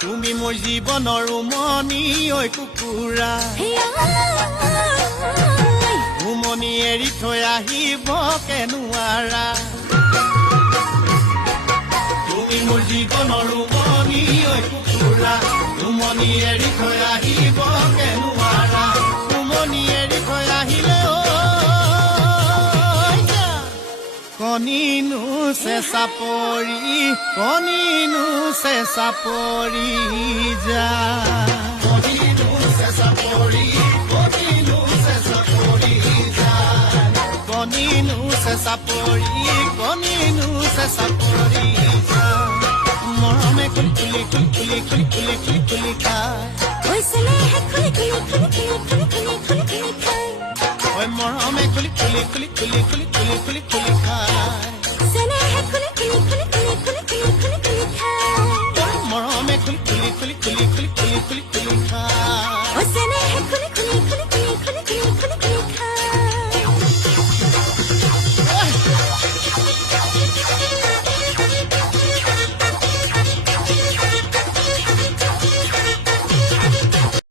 তুমি মোৰ জীৱনৰ উমনি ঐ কুকুৰা উমনি এৰি থৈ আহিব কেনুৱাৰা তুমি মোৰ জীৱনৰ উমনি ঐ কুকুৰা উমনি এৰি থৈ আহিব কেনুৱাৰা উমনি এৰি থৈ আহিলে কণিনো চেঁচা পৰি কণিনো চেঁচা পৰি যা কণিনো চেঁচা পৰি কণিনো চেঁচা পৰি যা কণিনো চেঁচা পৰি কণিনো চেঁচা পৰি যা মৰমে খুলি খুলি খুলি খুলি খুলি খুলি খুলি খুলি খায় ঐ চেনেহে খুলি খুলি খুলি খুলি খুলি খুলি খুলি খুলি খায় ঐ মৰমে খুলি খুলি খুলি খুলি খুলি খুলি খুলি খুলি খায় চেনেহে খুলি খুলি খুলি খুলি খুলি খুলি খুলি খুলি খায় মৰমে খুলি খুলি খুলি খুলি খুলি খুলি খুলি খুলি খায় ঐ চেনেহে খুলি